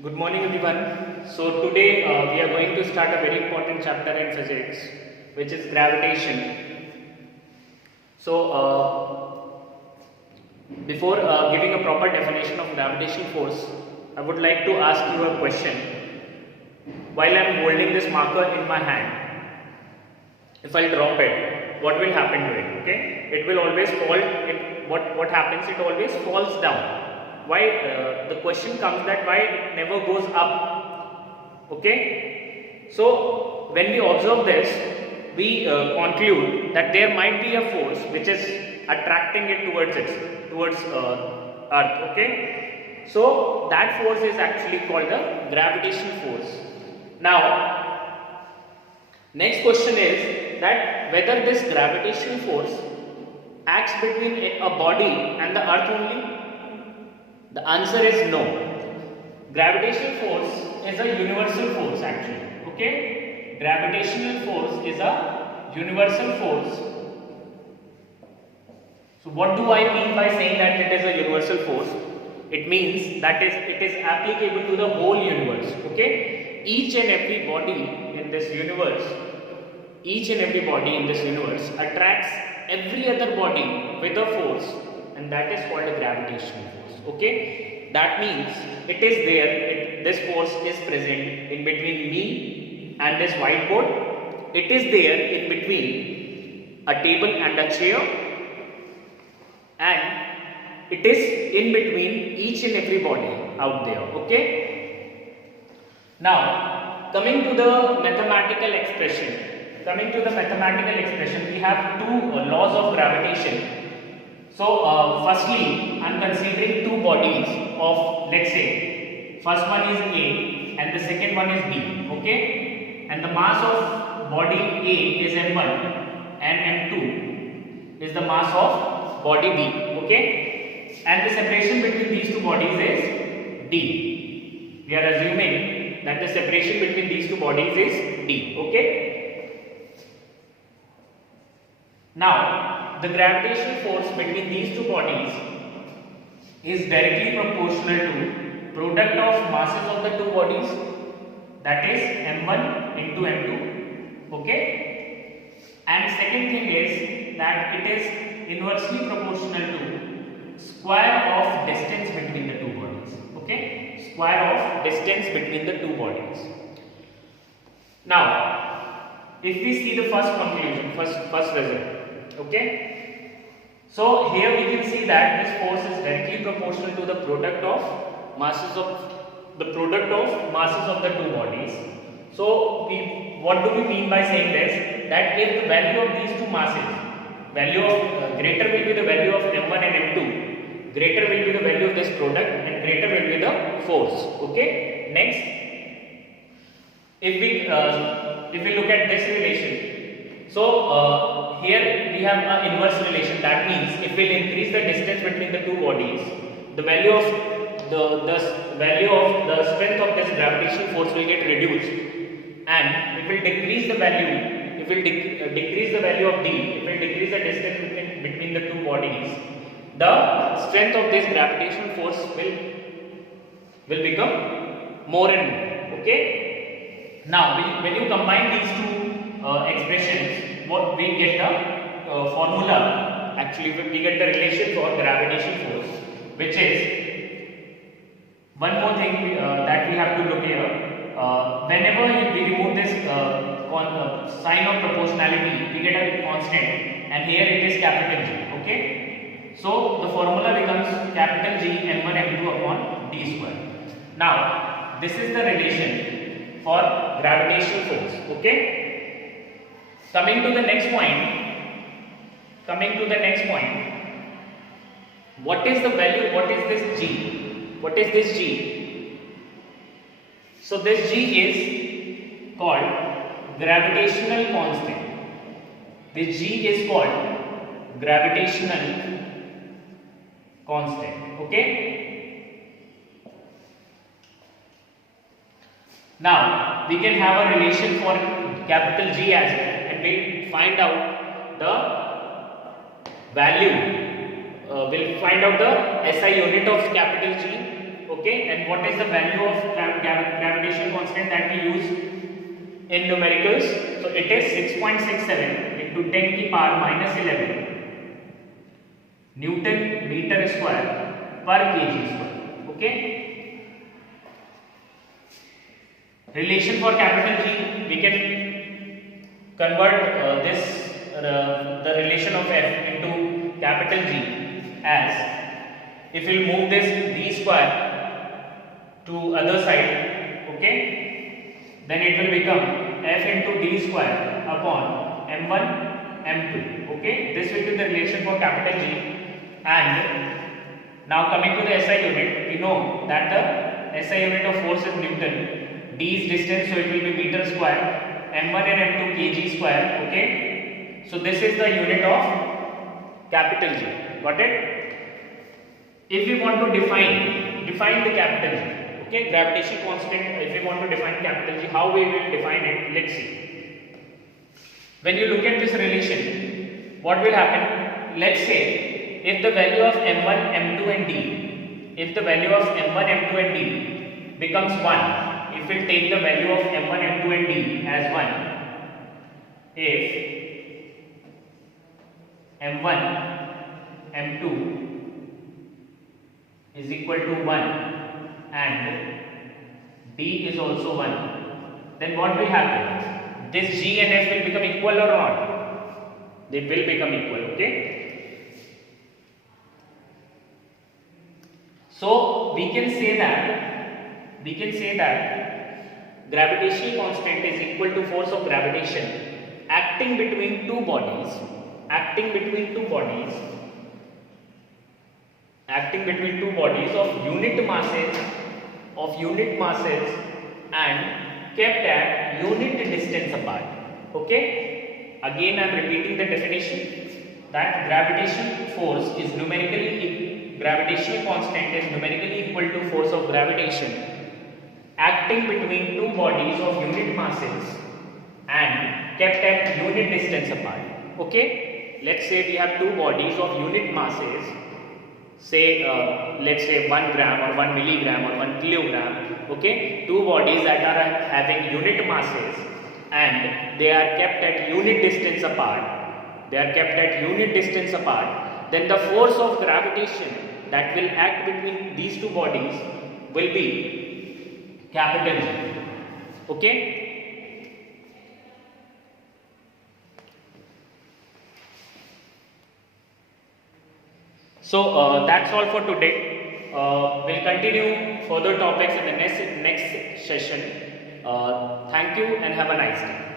Good morning everyone. So today we are going to start a very important chapter in physics, which is gravitation. Before giving a proper definition of gravitational force, I would like to ask you a question. While I am holding this marker in my hand, if I drop it, what will happen to it? Okay, it will always fall. What happens? It always falls down. Why? The question comes that why it never goes up. Okay, so when we observe this, we conclude that there might be a force which is attracting it towards Earth. Okay, so that force is actually called the gravitational force. Now, next question is that whether this gravitational force acts between a body and the Earth only. The answer is no. Gravitational force is a universal force actually. Okay, gravitational force is a universal force. So what do I mean by saying that it is a universal force? It means that it is applicable to the whole universe. Okay, each and every body in this universe attracts every other body with a force, and that is called a gravitational force. Okay, that means it is there, this force is present in between me and this whiteboard. It is there in between a table and a chair, and it is in between each and every body out there. Okay, now coming to the mathematical expression, we have two laws of gravitation. So firstly, I am considering two bodies of, let's say, first one is A and the second one is B. Okay, and the mass of body A is m1 and m2 is the mass of body B. Okay, and the separation between these two bodies is D. We are assuming that the separation between these two bodies is D. Okay, now the gravitational force between these two bodies is directly proportional to product of masses of the two bodies, that is m1 into m2. Okay, and second thing is that it is inversely proportional to square of distance between the two bodies. Okay, square of distance between the two bodies. Now if we see the first conclusion, first result. Okay, so here we can see that this force is directly proportional to the product of masses of the two bodies. So what do we mean by saying this? That if the value of these two masses, greater will be the value of m1 and m2, greater will be the value of this product, and greater will be the force. Okay, next, if we look at this relation, so here we have an inverse relation. That means if we increase the distance between the two bodies, the value of the strength of this gravitational force will get reduced, and it will decrease the value. It will decrease the value of D. It will decrease the distance between the two bodies. The strength of this gravitational force will become more and more. Okay. Now, when you combine these two expressions, what we get the formula. Actually, we get the relation for gravitational force, which is one more thing that we have to look here. Whenever we remove this sign of proportionality, we get a constant, and here it is capital G. Okay, so the formula becomes capital G m1 m2 upon d square. Now this is the relation for gravitational force. Okay. Coming to the next point, what is the value, what is this G? What is this G? So this G is called gravitational constant. This G is called gravitational constant. Okay. Now we can have a relation for capital G as well, and we'll find out the value. We'll find out the SI unit of capital G. Okay, and what is the value of gravitational constant that we use in numericals? So it is 6.67 into 10 की power minus 11 Newton meter square per kg square. Okay. Relation for capital G, we can convert the relation of F into capital G as, if we move this d square to other side, okay, then it will become F into d square upon m1 m2. Okay, this will be the relation for capital G. And now coming to the SI unit, we know that the SI unit of force is Newton, d is distance, so it will be meter square, m1 and m2 kg square. Okay, so this is the unit of capital G. Got it? If we want to define the capital G, okay, gravitation constant, if we want to define capital G, how we will define it? Let's see. When you look at this relation, what will happen? Let's say if the value of m1, m2 and d, if the value of m1, m2 and d becomes 1, if we take the value of m1, m2 and d as 1, if m1, m2 is equal to 1 and d is also 1, then what will happen? This G and F will become equal or not? They will become equal. Okay, so we can say that gravitational constant is equal to force of gravitation acting between two bodies of unit masses and kept at unit distance apart. Okay, again I am repeating the definition, that gravitational constant is numerically equal to force of gravitation acting between two bodies of unit masses and kept at unit distance apart. Okay, let's say we have two bodies of unit masses, say let's say 1 gram or 1 milligram or 1 kilogram. Okay, two bodies that are having unit masses and they are kept at unit distance apart. Then the force of gravitation that will act between these two bodies will be capital G. Okay, so that's all for today. We'll continue further topics in the next session. Thank you and have a nice day.